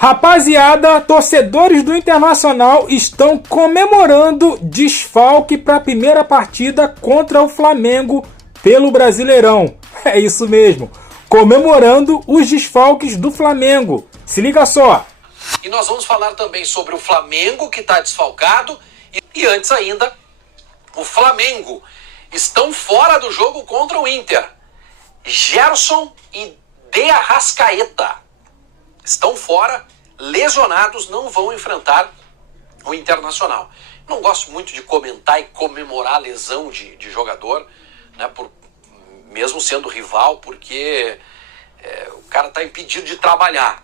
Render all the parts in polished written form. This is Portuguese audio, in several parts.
Rapaziada, torcedores do Internacional estão comemorando desfalque para a primeira partida contra o Flamengo pelo Brasileirão. É isso mesmo, comemorando os desfalques do Flamengo. Se liga só. E nós vamos falar também sobre o Flamengo, que está desfalcado, e antes ainda, o Flamengo estão fora do jogo contra o Inter. Gerson e De Arrascaeta estão fora, lesionados, não vão enfrentar o Internacional. Não gosto muito de comentar e comemorar a lesão de jogador, né, mesmo sendo rival, porque o cara está impedido de trabalhar.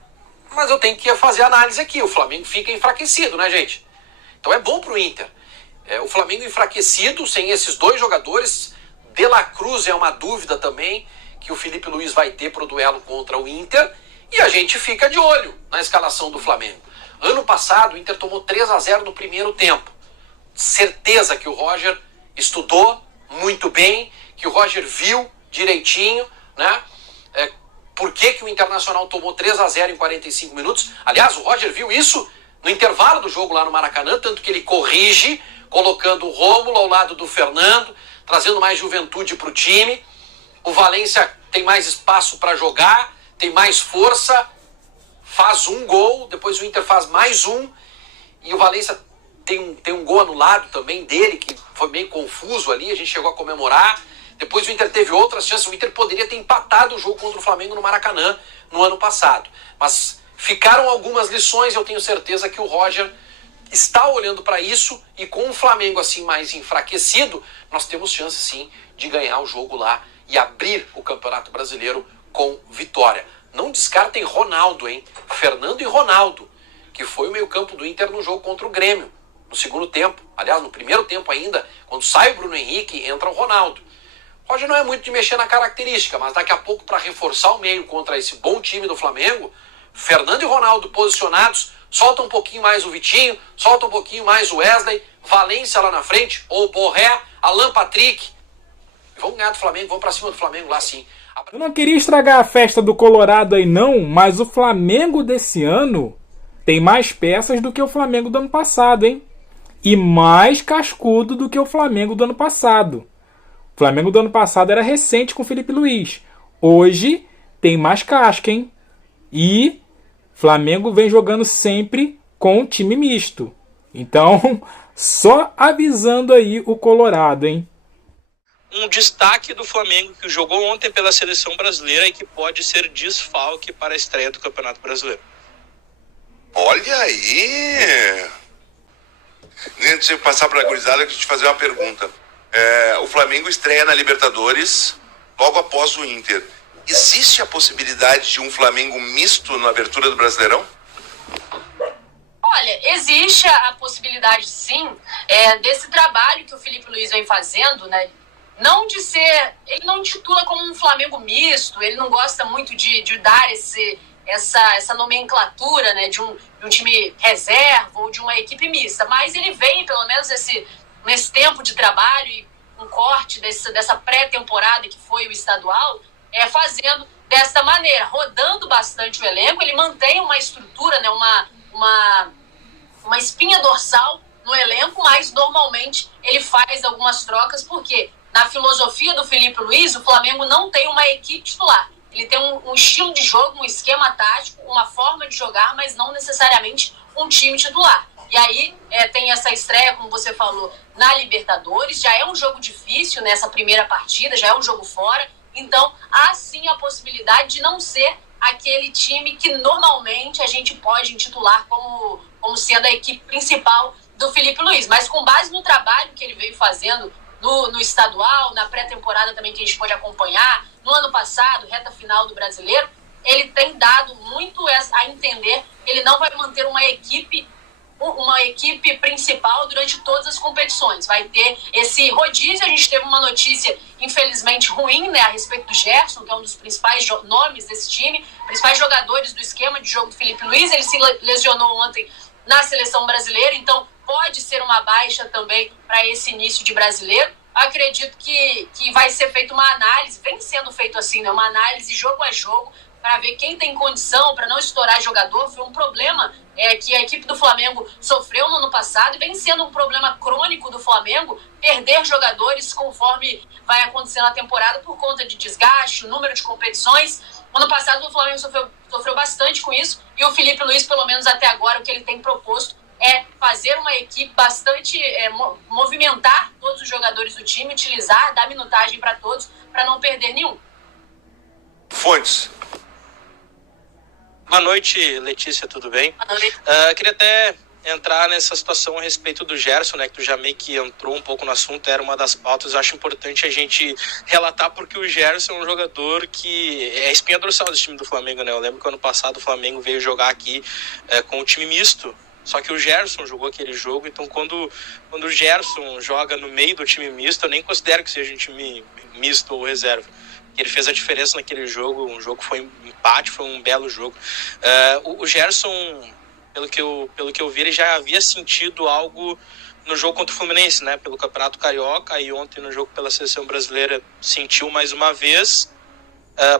Mas eu tenho que fazer análise aqui. O Flamengo fica enfraquecido, né, gente? Então é bom pro Inter. O Flamengo enfraquecido, sem esses dois jogadores. De La Cruz é uma dúvida também que o Felipe Luiz vai ter pro duelo contra o Inter. E a gente fica de olho na escalação do Flamengo. Ano passado o Inter tomou 3-0 no primeiro tempo. Certeza que o Roger estudou muito bem, que o Roger viu direitinho, né? Por que o Internacional tomou 3-0 em 45 minutos? Aliás, o Roger viu isso no intervalo do jogo lá no Maracanã, tanto que ele corrige, colocando o Rômulo ao lado do Fernando, trazendo mais juventude para o time. O Valência tem mais espaço para jogar, tem mais força, faz um gol, depois o Inter faz mais um, e o Valência tem um gol anulado também dele, que foi meio confuso ali, a gente chegou a comemorar. Depois o Inter teve outras chances, o Inter poderia ter empatado o jogo contra o Flamengo no Maracanã no ano passado. Mas ficaram algumas lições, eu tenho certeza que o Roger está olhando para isso, e com o Flamengo assim mais enfraquecido, nós temos chance sim de ganhar o jogo lá e abrir o Campeonato Brasileiro com vitória. Não descartem Ronaldo, hein? Fernando e Ronaldo, que foi o meio-campo do Inter no jogo contra o Grêmio, no segundo tempo. Aliás, no primeiro tempo ainda, quando sai o Bruno Henrique, entra o Ronaldo. O Roger não é muito de mexer na característica, mas daqui a pouco, para reforçar o meio contra esse bom time do Flamengo, Fernando e Ronaldo posicionados, solta um pouquinho mais o Vitinho, solta um pouquinho mais o Wesley, Valência lá na frente, ou Borré, Alan Patrick. Vamos ganhar do Flamengo, vamos para cima do Flamengo lá sim. Eu não queria estragar a festa do Colorado aí não, mas o Flamengo desse ano tem mais peças do que o Flamengo do ano passado, hein? E mais cascudo do que o Flamengo do ano passado. O Flamengo do ano passado era recente com o Felipe Luiz. Hoje tem mais casca, hein? E Flamengo vem jogando sempre com time misto. Então, só avisando aí o Colorado, hein? Um destaque do Flamengo que jogou ontem pela seleção brasileira e que pode ser desfalque para a estreia do Campeonato Brasileiro. Olha aí! Antes de passar para a gurizada, eu queria te fazer uma pergunta. O Flamengo estreia na Libertadores logo após o Inter. Existe a possibilidade de um Flamengo misto na abertura do Brasileirão? Olha, existe a possibilidade sim, desse trabalho que o Felipe Luiz vem fazendo, né? Não de ser... Ele não intitula como um Flamengo misto, ele não gosta muito de dar essa nomenclatura, né, de um time reserva ou de uma equipe mista, mas ele vem, pelo menos nesse tempo de trabalho e um corte dessa pré-temporada que foi o estadual, fazendo desta maneira, rodando bastante o elenco. Ele mantém uma estrutura, né, uma espinha dorsal no elenco, mas normalmente ele faz algumas trocas, porque na filosofia do Felipe Luiz, o Flamengo não tem uma equipe titular. Ele tem um estilo de jogo, um esquema tático, uma forma de jogar, mas não necessariamente um time titular. E aí tem essa estreia, como você falou, na Libertadores. Já é um jogo difícil nessa primeira partida, já é um jogo fora. Então, há sim a possibilidade de não ser aquele time que normalmente a gente pode intitular como sendo a equipe principal do Felipe Luiz. Mas com base no trabalho que ele veio fazendo no estadual, na pré-temporada também que a gente pode acompanhar, no ano passado, reta final do Brasileiro, ele tem dado muito a entender que ele não vai manter uma equipe principal durante todas as competições. Vai ter esse rodízio. A gente teve uma notícia, infelizmente, ruim, né, a respeito do Gerson, que é um dos principais nomes desse time, principais jogadores do esquema de jogo do Felipe Luiz. Ele se lesionou ontem na seleção brasileira, então pode ser uma baixa também para esse início de Brasileiro. Acredito que vai ser feita uma análise, vem sendo feito assim, né, uma análise jogo a jogo, para ver quem tem condição, para não estourar jogador. Foi um problema Flamengo sofreu no ano passado e vem sendo um problema crônico do Flamengo perder jogadores conforme vai acontecendo na temporada por conta de desgaste, número de competições. Ano passado o Flamengo sofreu bastante com isso e o Filipe Luís, pelo menos até agora, o que ele tem proposto é fazer uma equipe bastante, movimentar todos os jogadores do time, utilizar, dar minutagem para todos, para não perder nenhum. Fontes. Boa noite, Letícia, tudo bem? Boa noite. Queria até entrar nessa situação a respeito do Gerson, né, que tu já meio que entrou um pouco no assunto, era uma das pautas. Eu acho importante a gente relatar porque o Gerson é um jogador que é a espinha dorsal do time do Flamengo, né? Eu lembro que ano passado o Flamengo veio jogar aqui com o time misto, só que o Gerson jogou aquele jogo, então quando o Gerson joga no meio do time misto, eu nem considero que seja um time misto ou reserva. Ele fez a diferença naquele jogo, um jogo que foi um empate, foi um belo jogo. O Gerson, pelo que eu vi, ele já havia sentido algo no jogo contra o Fluminense, né? Pelo Campeonato Carioca, e ontem no jogo pela Seleção Brasileira sentiu mais uma vez,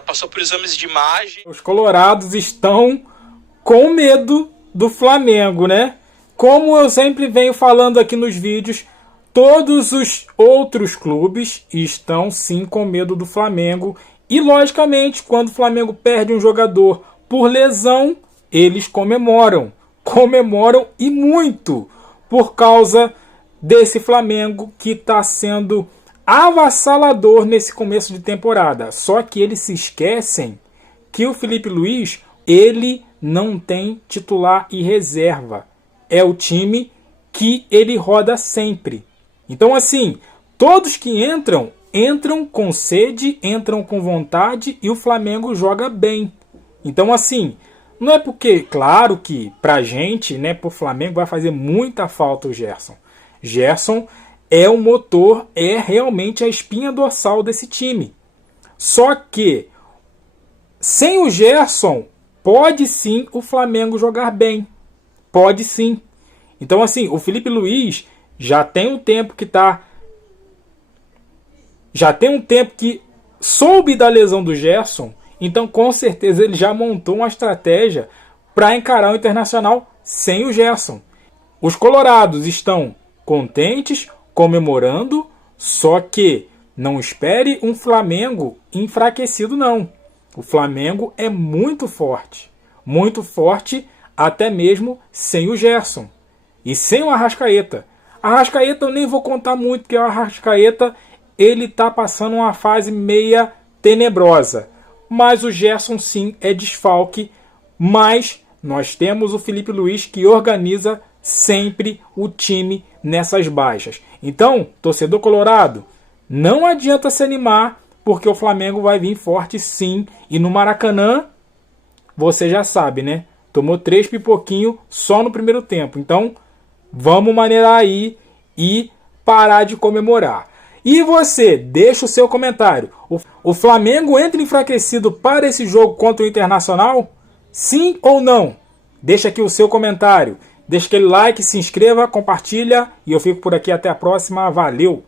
passou por exames de imagem. Os colorados estão com medo do Flamengo, né? Como eu sempre venho falando aqui nos vídeos, todos os outros clubes estão sim com medo do Flamengo. E logicamente, quando o Flamengo perde um jogador por lesão, eles comemoram. Comemoram e muito, por causa desse Flamengo que está sendo avassalador nesse começo de temporada. Só que eles se esquecem que o Filipe Luís, ele não tem titular e reserva. É o time que ele roda sempre. Então assim, todos que entram com sede, entram com vontade e o Flamengo joga bem. Então assim, não é porque, claro que pra gente, né, pro Flamengo vai fazer muita falta o Gerson. Gerson é o motor, é realmente a espinha dorsal desse time. Só que sem o Gerson, pode sim o Flamengo jogar bem. Pode sim. Então assim, o Filipe Luís já tem um tempo que soube da lesão do Gerson, então com certeza ele já montou uma estratégia para encarar o Internacional sem o Gerson. Os colorados estão contentes, comemorando, só que não espere um Flamengo enfraquecido não. O Flamengo é muito forte até mesmo sem o Gerson e sem o Arrascaeta. Arrascaeta eu nem vou contar muito, porque o Arrascaeta ele está passando uma fase meia tenebrosa. Mas o Gerson sim é desfalque, mas nós temos o Filipe Luís que organiza sempre o time nessas baixas. Então, torcedor colorado, não adianta se animar, porque o Flamengo vai vir forte sim. E no Maracanã, você já sabe, né? Tomou 3 pipoquinhos só no primeiro tempo. Então, vamos maneirar aí e parar de comemorar. E você, deixa o seu comentário. O Flamengo entra enfraquecido para esse jogo contra o Internacional? Sim ou não? Deixa aqui o seu comentário. Deixa aquele like, se inscreva, compartilha. E eu fico por aqui. Até a próxima. Valeu!